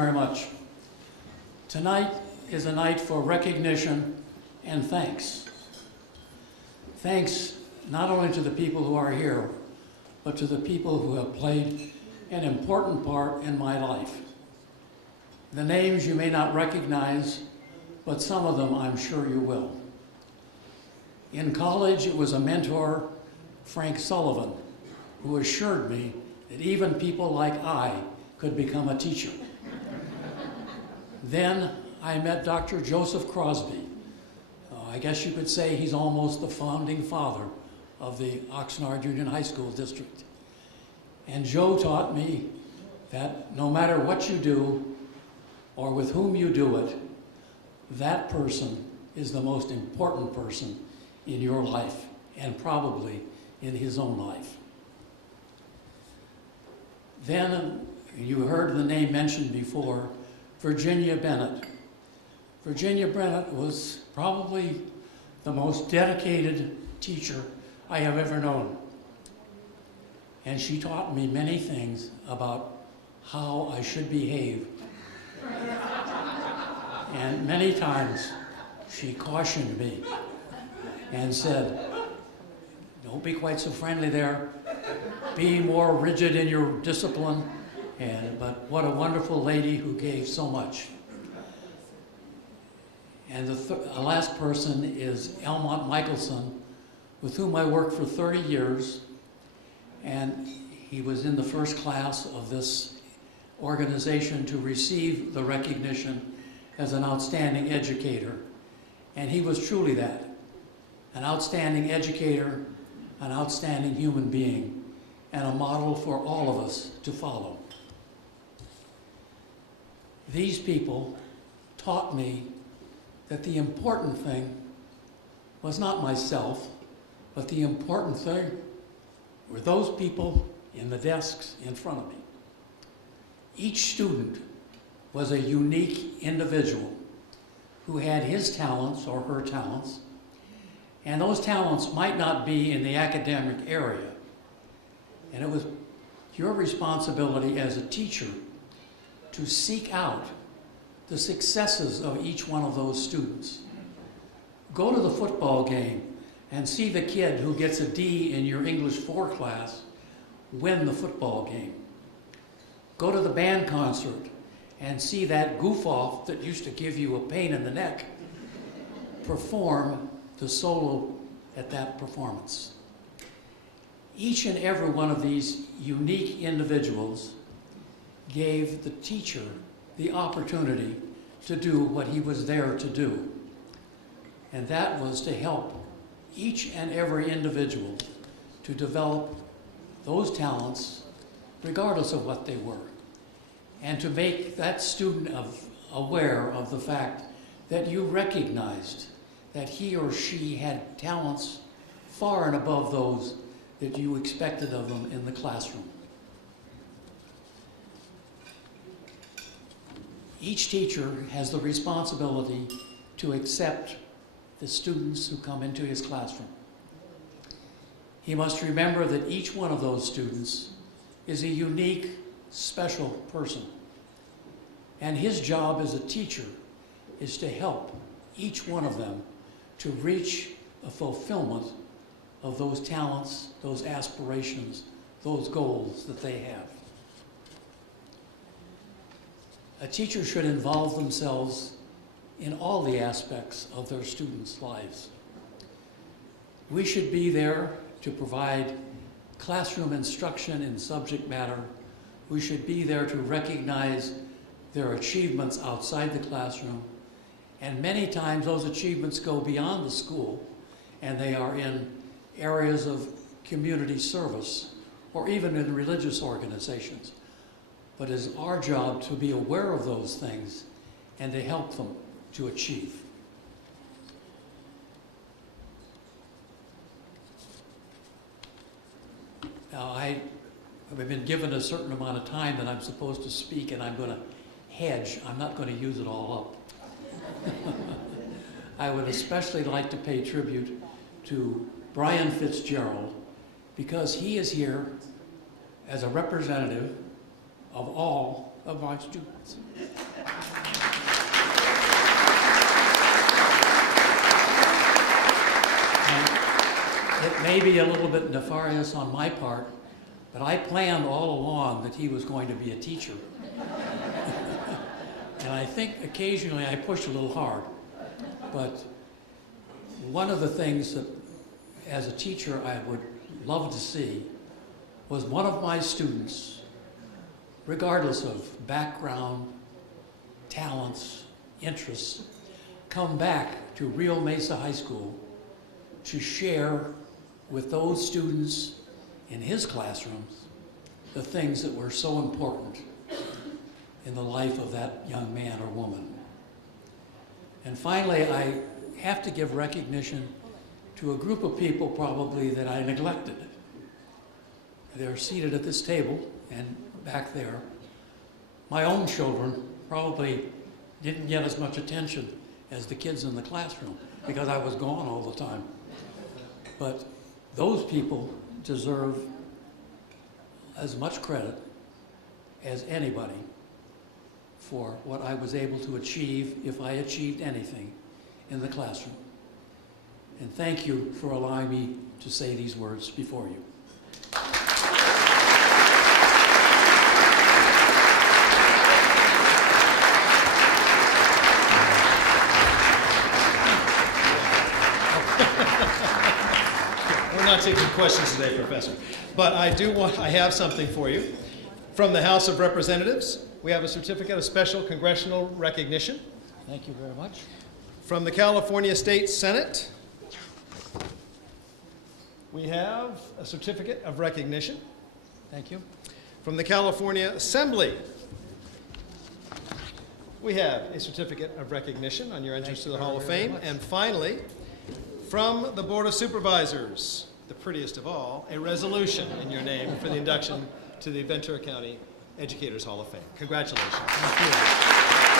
very much. Tonight is a night for recognition and thanks. Thanks not only to the people who are here, but to the people who have played an important part in my life. The names you may not recognize, but some of them I'm sure you will. In college, it was a mentor, Frank Sullivan, who assured me that even people like I could become a teacher. Then I met Dr. Joseph Crosby. I guess you could say he's almost the founding father of the Oxnard Union High School District. And Joe taught me that no matter what you do or with whom you do it, that person is the most important person in your life and probably in his own life. Then you heard the name mentioned before, Virginia Bennett. Virginia Bennett was probably the most dedicated teacher I have ever known. And she taught me many things about how I should behave. And many times she cautioned me and said, don't be quite so friendly there. Be more rigid in your discipline. But what a wonderful lady who gave so much. And the last person is Elmont Michelson, with whom I worked for 30 years. And he was in the first class of this organization to receive the recognition as an outstanding educator. And he was truly that, an outstanding educator, an outstanding human being, and a model for all of us to follow. These people taught me that the important thing was not myself, but the important thing were those people in the desks in front of me. Each student was a unique individual who had his talents or her talents, and those talents might not be in the academic area. And it was your responsibility as a teacher to seek out the successes of each one of those students. Go to the football game and see the kid who gets a D in your English 4 class win the football game. Go to the band concert and see that goof-off that used to give you a pain in the neck perform the solo at that performance. Each and every one of these unique individuals gave the teacher the opportunity to do what he was there to do. And that was to help each and every individual to develop those talents, regardless of what they were, and to make that student aware of the fact that you recognized that he or she had talents far and above those that you expected of them in the classroom. Each teacher has the responsibility to accept the students who come into his classroom. He must remember that each one of those students is a unique, special person. And his job as a teacher is to help each one of them to reach a fulfillment of those talents, those aspirations, those goals that they have. A teacher should involve themselves in all the aspects of their students' lives. We should be there to provide classroom instruction in subject matter. We should be there to recognize their achievements outside the classroom. And many times those achievements go beyond the school, and they are in areas of community service or even in religious organizations. But it's our job to be aware of those things and to help them to achieve. Now, I've been given a certain amount of time that I'm supposed to speak, and I'm going to hedge. I'm not going to use it all up. I would especially like to pay tribute to Brian Fitzgerald, because he is here as a representative of all of my students. And it may be a little bit nefarious on my part, but I planned all along that he was going to be a teacher. And I think occasionally I pushed a little hard. But one of the things that, as a teacher, I would love to see was one of my students, regardless of background, talents, interests, come back to Rio Mesa High School to share with those students in his classrooms the things that were so important in the life of that young man or woman. And finally, I have to give recognition to a group of people probably that I neglected. They're seated at this table and back there. My own children probably didn't get as much attention as the kids in the classroom because I was gone all the time. But those people deserve as much credit as anybody for what I was able to achieve, if I achieved anything, in the classroom. And thank you for allowing me to say these words before you. We're not taking questions today, Professor. But I have something for you. From the House of Representatives, we have a certificate of special congressional recognition. Thank you very much. From the California State Senate, we have a certificate of recognition. Thank you. From the California Assembly, we have a certificate of recognition on your entrance to the Hall of Fame. And finally, from the Board of Supervisors, the prettiest of all, a resolution in your name for the induction to the Ventura County Educators Hall of Fame. Congratulations. Thank you.